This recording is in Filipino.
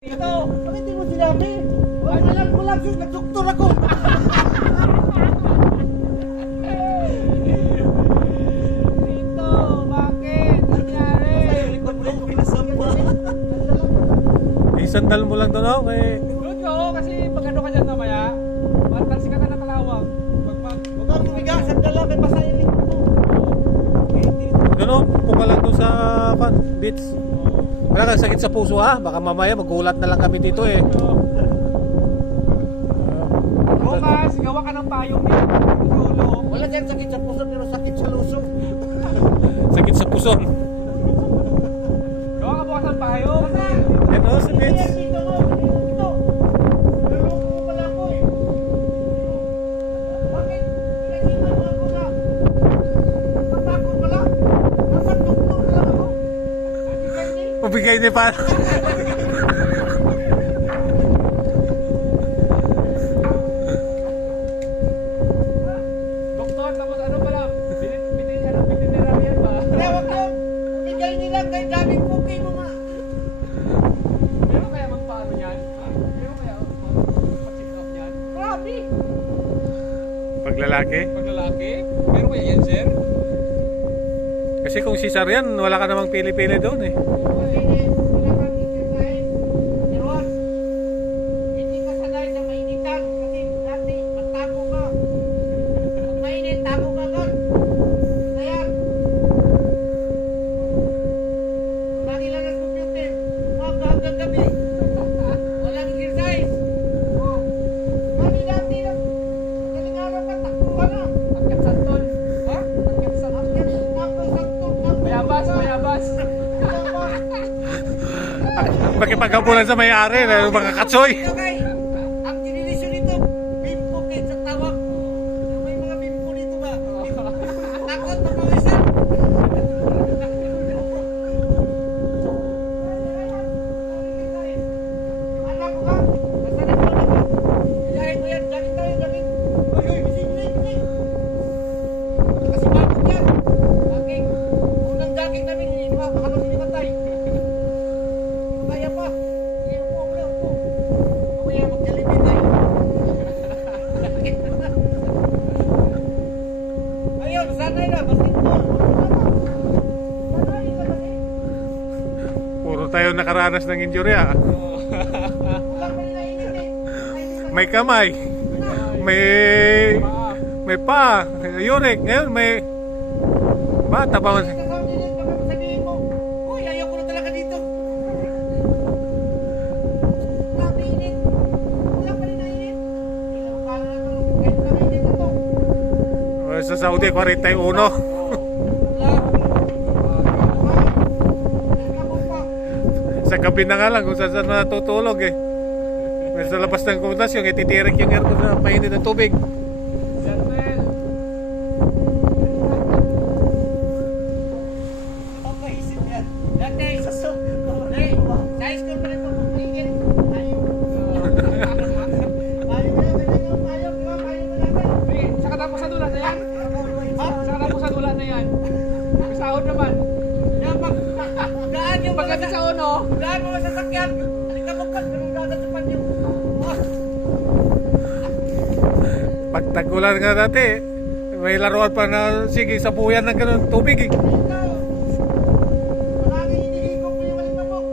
Ito, bakit di mo sinabi? Alam ko lang, sus, nagdoktor ako. Ito, bakit? Nangyari? Likod mo yung pinasampa. Isandal mo lang doon ako kay... Doon ko, kasi pag ano ka dyan mamaya, matalsi ka na kalawang. Huwag kang lumigas, sandala, may basahin likod mo. Doon o, puka lang doon sa beach. Wala kang sakit sa puso ha, baka mamaya magulat na lang kami dito eh. Bukas, gawa ka ng payong dito. Ulo. Wala dyan sakit sa puso, pero sakit sa luso. Sakit sa puso. Gawa ka bukas ng payong. Yan o, sa beach. Dito mo, dito. Naloko mo pala ako eh. Bakit? Pinagkita mo ako na. Matakot pala. Dapat doktor na lang ako. Pabigay niya pa. Doktor, tapos ano pala? Bitinerabian ba? Tawag lang. Bigay nila kay daming puki mo nga. Meron kaya magpaano yan? Meron kaya mag-check up yan? Grabe. Pag lalaki. Pag lalaki? Meron kaya yan, sir? Kasi kung si Sarian, wala ka namang pili-pili doon eh. Hindi ka sanay sa mainitan kasi dati magtago ka. Pag mainit, tago ka doon. Kaya, lagi lang ang computer. Umaga hanggang gabi. Walang exercise. Kami dati lang. Madaling araw pa, takbo ka na. Akyat santol. Ha? Akyat santol. Tapos sakto. Mayabas, mayabas. Pakipagkabulan sa may-ari, mga katsoy. Okay. Ang dinilisyon nito, bimpo kit sa tawag. May mga bimpo dito ba? Takot na pawisan. Anak ko ka. Basta na ko. Ilahin mo yan. Daging tayo, daging. Uy, uy, bising, bising. Kasi bakit yan? Daging. Unang daging namin, iniwa, baka nung sinimatay. Kaya pa. Sige, upo, upo, upo. Mamaya mag-Jollibee tayo. Ayun, sanay na. Basketball. Sanay na kasi. Puro tayo nakaranas ng injury ah. Wala pa nila init eh. May kamay. May pa. Yurik. Ngayon may... Bata pa. Sasabihin baka sabihin mo, uy, ayoko na talaga dito. Grabe init. Wala pa rin na init. Pinakakala na ito. Kahit na init na ito. Sa Saudi, 41. Wala. Nagkabot pa. Sa gabi na nga lang kung saan na natutulog eh. May sa labas ng kutas yung ititirik yung aircon na mainit ng tubig. Jantel. Papaisip yan. Dati, sa school pa rin ito. Pagpahingin. Ayaw. Ayaw mo natin. Ayaw mo natin. Sige, sa katapusan ulan na yan. Ha? Sa katapusan ulan na yan. May sahod naman. Yan, daan yung Pagdating sa uno, daan mga sasakyan. Alikabukad. Ganun dagat sa panyo. Pag tagulan nga dati, may laruan pa na sige sa buyan ng ganun tubig eh. Ikaw. Palagi hinihigop mo yung alikabok.